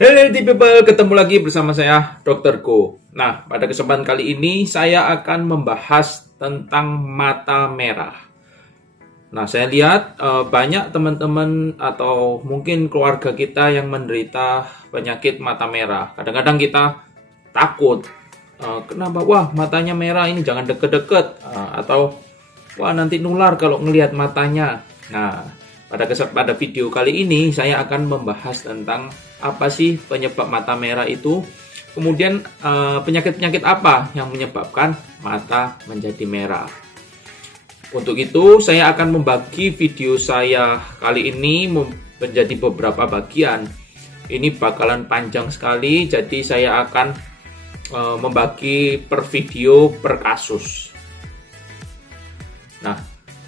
Hello people, ketemu lagi bersama saya Dr. Go. Nah, pada kesempatan kali ini saya akan membahas tentang mata merah. Nah, saya lihat banyak teman-teman atau mungkin keluarga kita yang menderita penyakit mata merah. Kadang-kadang kita takut, kenapa? Wah, matanya merah ini jangan deket-deket, atau wah nanti nular kalau ngelihat matanya. Nah, pada video kali ini saya akan membahas tentang apa sih penyebab mata merah itu, kemudian penyakit-penyakit apa yang menyebabkan mata menjadi merah. Untuk itu saya akan membagi video saya kali ini menjadi beberapa bagian. Ini bakalan panjang sekali, jadi saya akan membagi per video per kasus. Nah,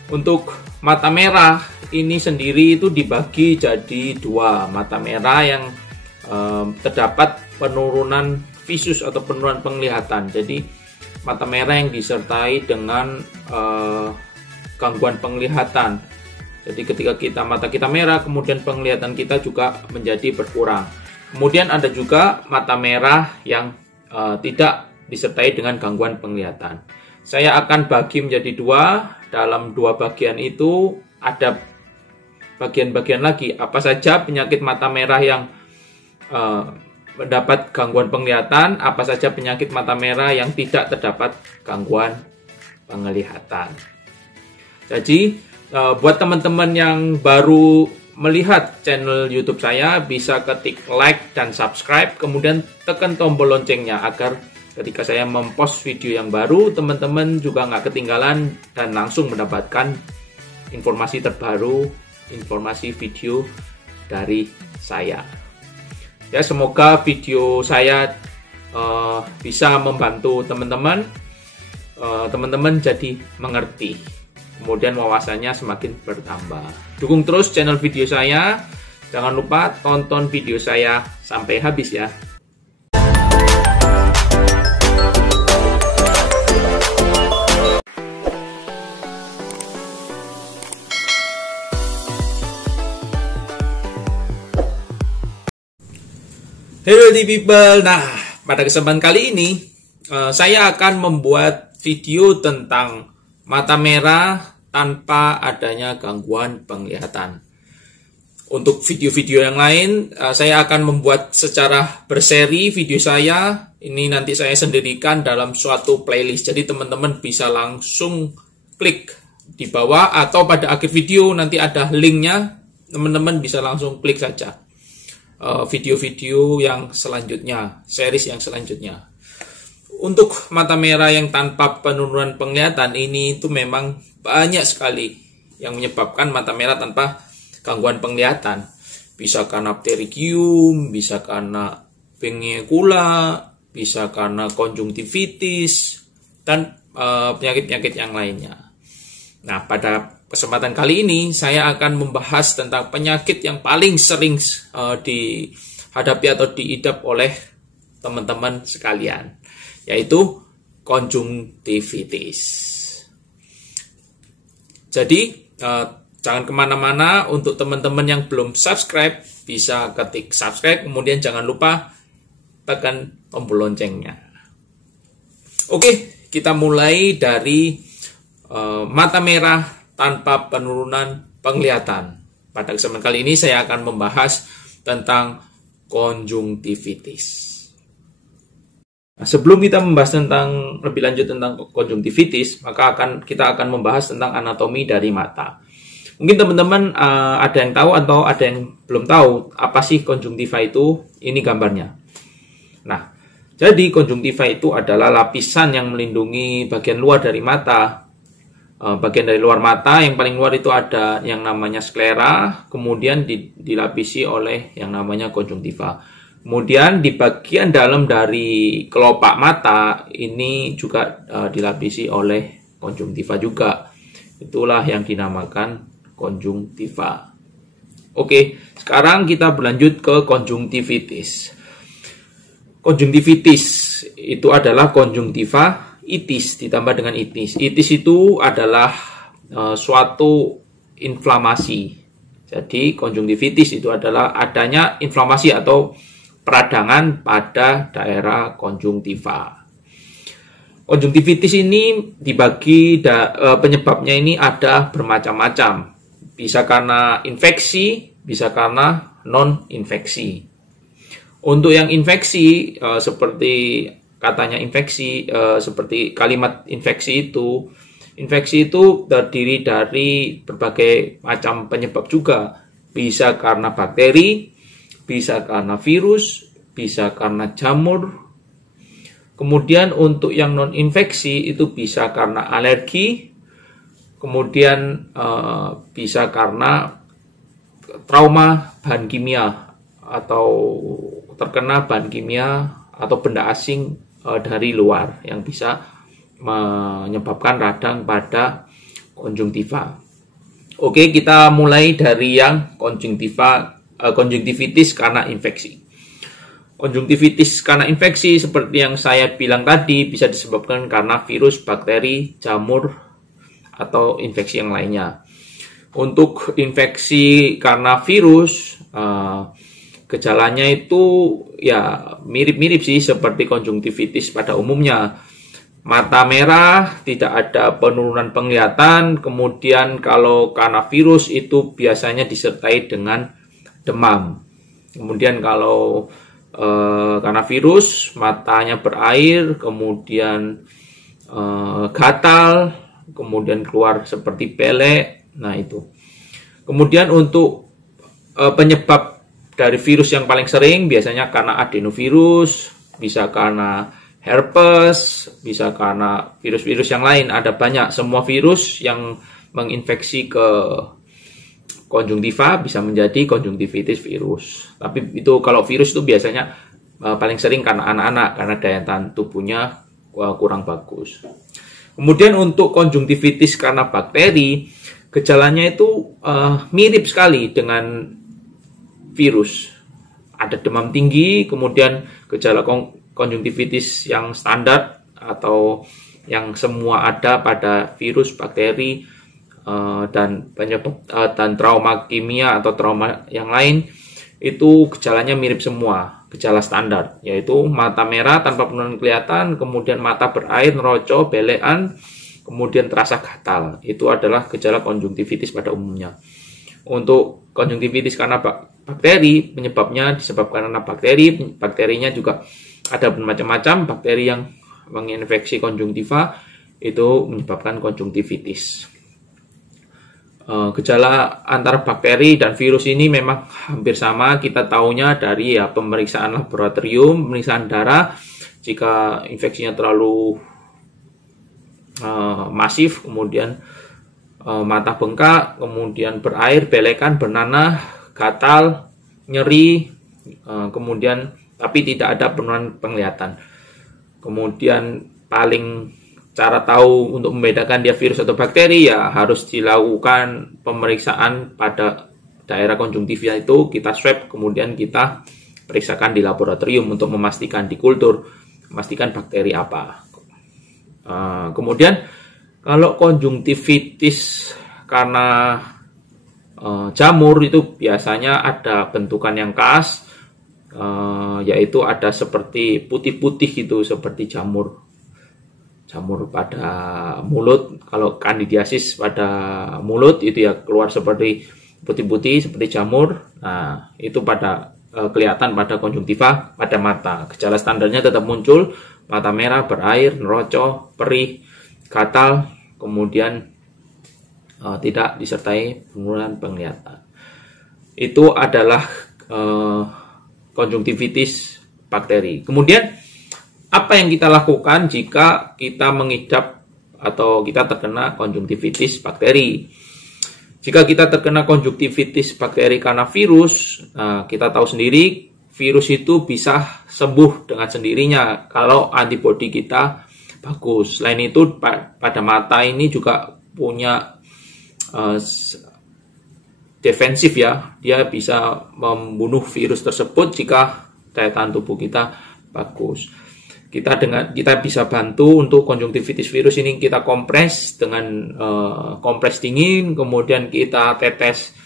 untuk mata merah ini sendiri itu dibagi jadi dua. Mata merah yang terdapat penurunan visus atau penurunan penglihatan. Jadi mata merah yang disertai dengan gangguan penglihatan. Jadi ketika mata kita merah, kemudian penglihatan kita juga menjadi berkurang. Kemudian ada juga mata merah yang tidak disertai dengan gangguan penglihatan. Saya akan bagi menjadi dua. Dalam dua bagian itu ada bagian-bagian lagi. Apa saja penyakit mata merah yang mendapat gangguan penglihatan, apa saja penyakit mata merah yang tidak terdapat gangguan penglihatan. Jadi buat teman-teman yang baru melihat channel YouTube saya, bisa ketik like dan subscribe, kemudian tekan tombol loncengnya agar ketika saya mempost video yang baru, teman-teman juga nggak ketinggalan dan langsung mendapatkan informasi terbaru, informasi video dari saya. Ya, semoga video saya bisa membantu teman-teman, teman-teman jadi mengerti, kemudian wawasannya semakin bertambah. Dukung terus channel video saya, jangan lupa tonton video saya sampai habis ya. Hello people, nah pada kesempatan kali ini saya akan membuat video tentang mata merah tanpa adanya gangguan penglihatan. Untuk video-video yang lain saya akan membuat secara berseri video saya. Ini nanti saya sendirikan dalam suatu playlist, jadi teman-teman bisa langsung klik di bawah atau pada akhir video nanti ada linknya, teman-teman bisa langsung klik saja. Video-video yang selanjutnya, series yang selanjutnya. Untuk mata merah yang tanpa penurunan penglihatan ini itu memang banyak sekali yang menyebabkan mata merah tanpa gangguan penglihatan. Bisa karena pterygium, bisa karena pengekula, bisa karena konjungtivitis, dan penyakit-penyakit yang lainnya. Nah, pada kesempatan kali ini saya akan membahas tentang penyakit yang paling sering dihadapi atau diidap oleh teman-teman sekalian, yaitu konjungtivitis. Jadi jangan kemana-mana. Untuk teman-teman yang belum subscribe, bisa ketik subscribe, kemudian jangan lupa tekan tombol loncengnya. Oke, kita mulai dari mata merah tanpa penurunan penglihatan. Pada kesempatan kali ini saya akan membahas tentang konjungtivitis. Nah, sebelum kita membahas tentang lebih lanjut tentang konjungtivitis, maka kita akan membahas tentang anatomi dari mata. Mungkin teman-teman ada yang tahu atau ada yang belum tahu apa sih konjungtiva itu. Ini gambarnya. Nah, jadi konjungtiva itu adalah lapisan yang melindungi bagian luar dari mata. Bagian dari luar mata yang paling luar itu ada yang namanya sklera, kemudian dilapisi oleh yang namanya konjungtiva. Kemudian di bagian dalam dari kelopak mata ini juga dilapisi oleh konjungtiva juga. Itulah yang dinamakan konjungtiva. Oke, sekarang kita berlanjut ke konjungtivitis. Konjungtivitis itu adalah konjungtiva itis ditambah dengan itis. Itis itu adalah suatu inflamasi. Jadi konjungtivitis itu adalah adanya inflamasi atau peradangan pada daerah konjungtiva. Konjungtivitis ini dibagi, penyebabnya ini ada bermacam-macam. Bisa karena infeksi, bisa karena non-infeksi. Untuk yang infeksi, seperti katanya infeksi, seperti kalimat infeksi itu terdiri dari berbagai macam penyebab juga. Bisa karena bakteri, bisa karena virus, bisa karena jamur. Kemudian untuk yang non-infeksi itu bisa karena alergi, kemudian bisa karena trauma bahan kimia atau terkena bahan kimia atau benda asing dari luar yang bisa menyebabkan radang pada konjungtiva. Oke, kita mulai dari yang konjungtivitis karena infeksi. Konjungtivitis karena infeksi seperti yang saya bilang tadi bisa disebabkan karena virus, bakteri, jamur, atau infeksi yang lainnya. Untuk infeksi karena virus, gejalanya itu ya mirip-mirip sih seperti konjungtivitis pada umumnya. Mata merah, tidak ada penurunan penglihatan, kemudian kalau karena virus itu biasanya disertai dengan demam. Kemudian kalau karena virus, matanya berair, kemudian gatal, kemudian keluar seperti belek. Nah itu. Kemudian untuk penyebab dari virus yang paling sering biasanya karena adenovirus, bisa karena herpes, bisa karena virus-virus yang lain. Ada banyak, semua virus yang menginfeksi ke konjungtiva bisa menjadi konjungtivitis virus. Tapi itu kalau virus itu biasanya paling sering karena anak-anak, karena daya tahan tubuhnya kurang bagus. Kemudian untuk konjungtivitis karena bakteri, gejalanya itu mirip sekali dengan virus. Ada demam tinggi, kemudian gejala konjungtivitis yang standar atau yang semua ada pada virus, bakteri, dan penyebab dan trauma kimia atau trauma yang lain itu gejalanya mirip semua, gejala standar, yaitu mata merah tanpa penurunan kelihatan, kemudian mata berair, neroco, belekan, kemudian terasa gatal. Itu adalah gejala konjungtivitis pada umumnya. Untuk konjungtivitis karena bakteri, penyebabnya disebabkan karena bakteri. Bakterinya juga ada bermacam-macam. Bakteri yang menginfeksi konjungtiva itu menyebabkan konjungtivitis. Gejala antara bakteri dan virus ini memang hampir sama. Kita tahunya dari pemeriksaan laboratorium, pemeriksaan darah. Jika infeksinya terlalu masif, kemudian mata bengkak, kemudian berair, belekan, bernanah, gatal, nyeri, kemudian tapi tidak ada penurunan penglihatan. Kemudian cara tahu untuk membedakan dia virus atau bakteri ya harus dilakukan pemeriksaan pada daerah konjungtiva itu, kita swab, kemudian kita periksakan di laboratorium untuk memastikan di kultur, memastikan bakteri apa. Kemudian kalau konjungtivitis karena jamur itu biasanya ada bentukan yang khas, yaitu ada seperti putih-putih gitu, seperti jamur pada mulut. Kalau kandidiasis pada mulut itu ya keluar seperti putih-putih seperti jamur. Nah, itu pada kelihatan pada konjungtiva, pada mata. Gejala standarnya tetap muncul, mata merah, berair, neroco, perih, gatal, kemudian tidak disertai penurunan penglihatan. Itu adalah konjungtivitis bakteri. Kemudian apa yang kita lakukan jika kita mengidap atau kita terkena konjungtivitis bakteri? Jika kita terkena konjungtivitis bakteri karena virus, kita tahu sendiri virus itu bisa sembuh dengan sendirinya kalau antibodi kita bagus. Selain itu pada mata ini juga punya defensif ya, dia bisa membunuh virus tersebut jika daya tahan tubuh kita bagus. Kita bisa bantu untuk konjungtivitis virus ini, kita kompres dengan kompres dingin, kemudian kita tetes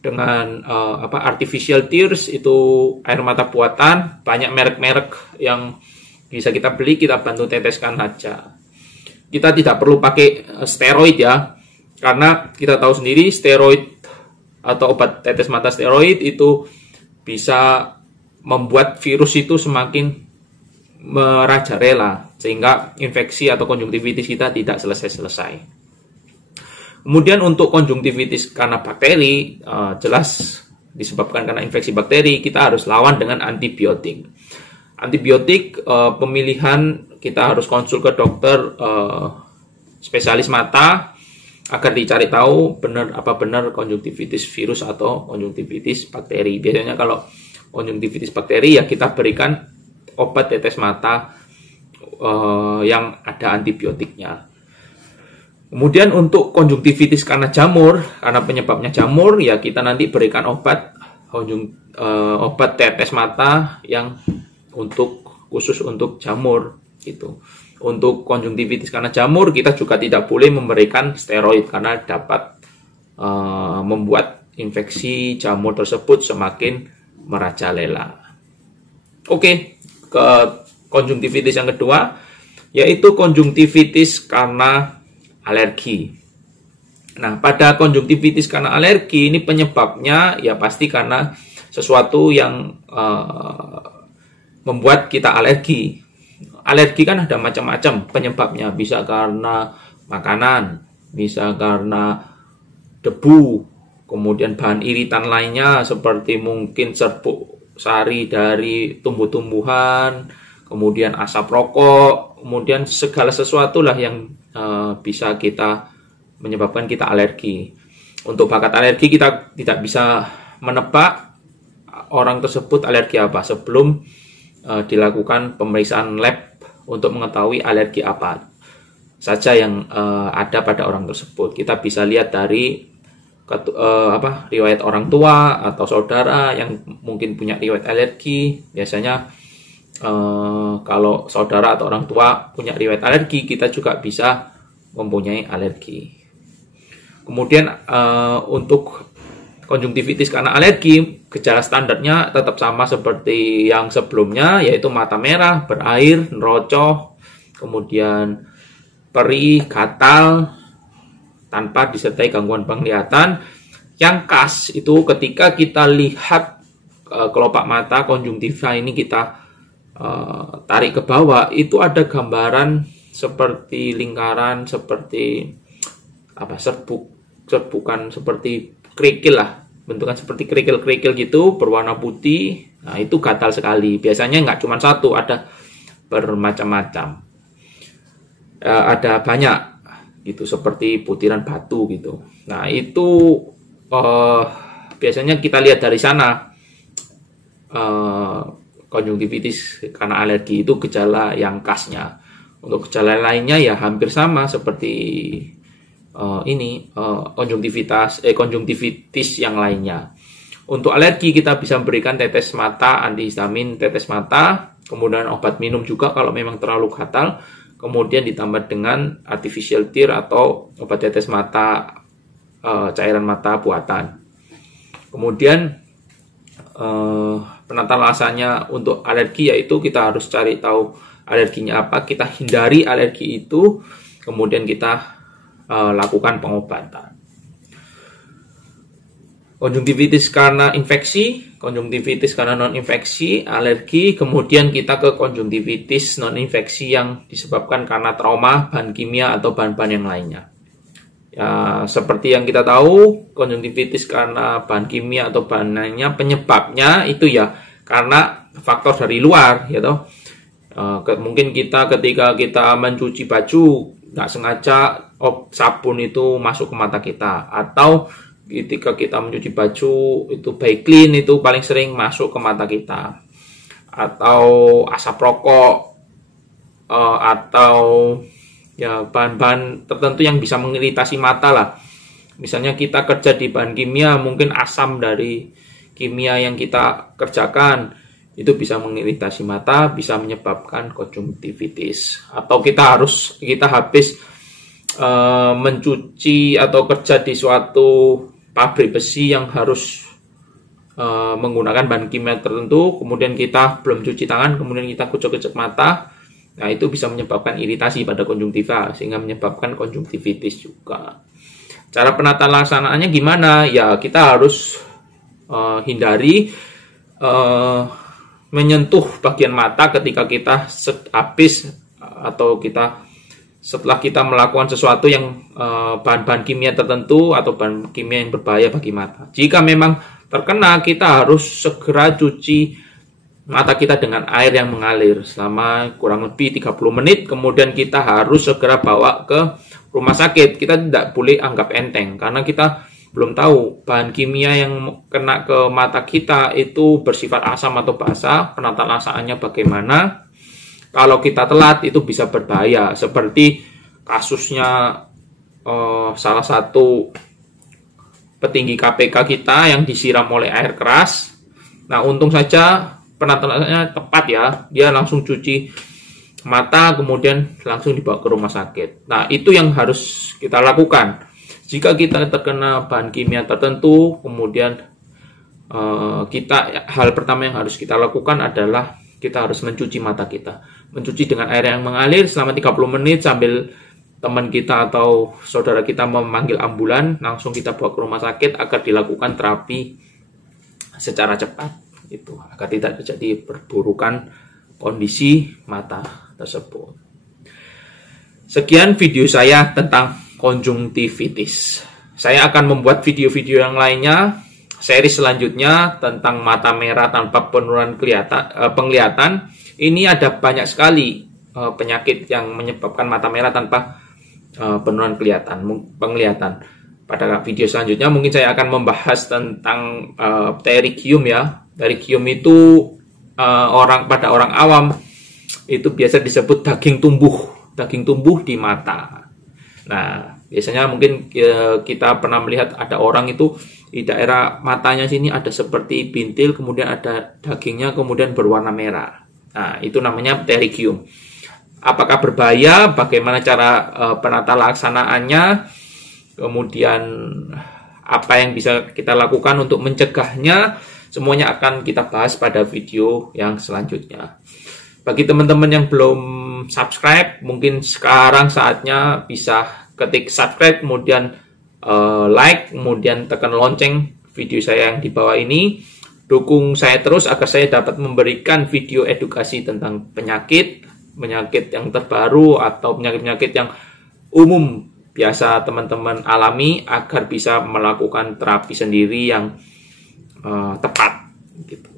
dengan artificial tears, itu air mata buatan, banyak merek-merek yang bisa kita beli, kita bantu teteskan aja. Kita tidak perlu pakai steroid ya, karena kita tahu sendiri steroid atau obat tetes mata steroid itu bisa membuat virus itu semakin merajalela, sehingga infeksi atau konjungtivitis kita tidak selesai-selesai. Kemudian untuk konjungtivitis karena bakteri, jelas disebabkan karena infeksi bakteri, kita harus lawan dengan antibiotik. Antibiotik pemilihan kita harus konsul ke dokter spesialis mata agar dicari tahu apa benar konjungtivitis virus atau konjungtivitis bakteri. Biasanya kalau konjungtivitis bakteri ya kita berikan obat tetes mata yang ada antibiotiknya. Kemudian untuk konjungtivitis karena jamur, karena penyebabnya jamur, ya kita nanti berikan obat tetes mata yang khusus untuk jamur gitu. Untuk konjungtivitis karena jamur kita juga tidak boleh memberikan steroid karena dapat membuat infeksi jamur tersebut semakin merajalela. Oke, ke konjungtivitis yang kedua, yaitu konjungtivitis karena alergi. Nah, pada konjungtivitis karena alergi ini penyebabnya ya pasti karena sesuatu yang membuat kita alergi. Alergi kan ada macam-macam penyebabnya, bisa karena makanan, bisa karena debu, kemudian bahan iritan lainnya seperti mungkin serbuk sari dari tumbuh-tumbuhan, kemudian asap rokok, kemudian segala sesuatu lah yang bisa menyebabkan kita alergi. Untuk bakat alergi kita tidak bisa menebak orang tersebut alergi apa sebelum dilakukan pemeriksaan lab untuk mengetahui alergi apa saja yang ada pada orang tersebut. Kita bisa lihat dari riwayat orang tua atau saudara yang mungkin punya riwayat alergi. Biasanya kalau saudara atau orang tua punya riwayat alergi, kita juga bisa mempunyai alergi. Kemudian untuk konjungtivitis karena alergi, gejala standarnya tetap sama seperti yang sebelumnya, yaitu mata merah, berair, nerocoh, kemudian perih, gatal, tanpa disertai gangguan penglihatan. Yang khas itu ketika kita lihat kelopak mata konjungtiva ini kita tarik ke bawah, itu ada gambaran seperti lingkaran, seperti serbukan seperti kerikil lah, bentukan seperti kerikil-kerikil gitu, berwarna putih. Nah, itu gatal sekali. Biasanya nggak cuma satu, ada bermacam-macam, ada banyak gitu, seperti butiran batu gitu. Nah, itu biasanya kita lihat dari sana. Konjungtivitis karena alergi itu gejala yang khasnya. Untuk gejala lainnya ya hampir sama seperti konjungtivitis yang lainnya. Untuk alergi kita bisa memberikan tetes mata, antihistamin tetes mata, kemudian obat minum juga kalau memang terlalu gatal, kemudian ditambah dengan artificial tear atau obat tetes mata cairan mata buatan. Kemudian penata rasanya untuk alergi, yaitu kita harus cari tahu alerginya apa, kita hindari alergi itu, kemudian kita lakukan pengobatan. Konjungtivitis karena infeksi, konjungtivitis karena non-infeksi, alergi, kemudian kita ke konjungtivitis non-infeksi yang disebabkan karena trauma, bahan kimia, atau bahan-bahan yang lainnya. Ya, seperti yang kita tahu, konjungtivitis karena bahan kimia atau bahan lainnya, penyebabnya itu ya karena faktor dari luar, ya toh. Mungkin kita ketika kita mencuci baju nggak sengaja sabun itu masuk ke mata kita, atau ketika kita mencuci baju itu Baiklin itu paling sering masuk ke mata kita, atau asap rokok, atau ya bahan-bahan tertentu yang bisa mengiritasi mata lah. Misalnya kita kerja di bahan kimia, mungkin asam dari kimia yang kita kerjakan itu bisa mengiritasi mata, bisa menyebabkan konjungtivitis. Atau kita habis mencuci atau kerja di suatu pabrik besi yang harus menggunakan bahan kimia tertentu, kemudian kita belum cuci tangan, kemudian kita kucek-kucek mata, nah itu bisa menyebabkan iritasi pada konjungtiva sehingga menyebabkan konjungtivitis juga. Cara penata laksanaannya gimana? Ya kita harus hindari menyentuh bagian mata ketika kita habis atau setelah kita melakukan sesuatu yang bahan-bahan kimia tertentu atau bahan kimia yang berbahaya bagi mata. Jika memang terkena, kita harus segera cuci mata kita dengan air yang mengalir selama kurang lebih 30 menit. Kemudian kita harus segera bawa ke rumah sakit. Kita tidak boleh anggap enteng karena kita belum tahu bahan kimia yang kena ke mata kita itu bersifat asam atau basa, penata laksanaannya bagaimana. Kalau kita telat itu bisa berbahaya, seperti kasusnya salah satu petinggi KPK kita yang disiram oleh air keras. Nah, untung saja penata laksananya tepat ya, dia langsung cuci mata kemudian langsung dibawa ke rumah sakit. Nah, itu yang harus kita lakukan. Jika kita terkena bahan kimia tertentu, kemudian hal pertama yang harus kita lakukan adalah kita harus mencuci mata kita. Mencuci dengan air yang mengalir selama 30 menit sambil teman kita atau saudara kita memanggil ambulan, langsung kita bawa ke rumah sakit agar dilakukan terapi secara cepat, itu agar tidak terjadi perburukan kondisi mata tersebut. Sekian video saya tentang konjungtivitis. Saya akan membuat video-video yang lainnya, seri selanjutnya tentang mata merah tanpa penurunan penglihatan. Ini ada banyak sekali penyakit yang menyebabkan mata merah tanpa penurunan penglihatan. Pada video selanjutnya mungkin saya akan membahas tentang pterygium ya. Pterygium itu pada orang awam itu biasa disebut daging tumbuh di mata. Nah, biasanya mungkin kita pernah melihat ada orang itu di daerah matanya sini ada seperti bintil, kemudian ada dagingnya kemudian berwarna merah. Nah, itu namanya pterygium. Apakah berbahaya? Bagaimana cara penata laksanaannya? Kemudian apa yang bisa kita lakukan untuk mencegahnya? Semuanya akan kita bahas pada video yang selanjutnya. Bagi teman-teman yang belum subscribe, mungkin sekarang saatnya bisa ketik subscribe, kemudian like, kemudian tekan lonceng video saya yang di bawah ini. Dukung saya terus agar saya dapat memberikan video edukasi tentang penyakit yang terbaru atau penyakit-penyakit yang umum biasa teman-teman alami agar bisa melakukan terapi sendiri yang tepat gitu.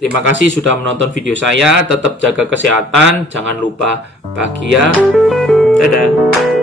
Terima kasih sudah menonton video saya. Tetap jaga kesehatan, jangan lupa bahagia. Dadah.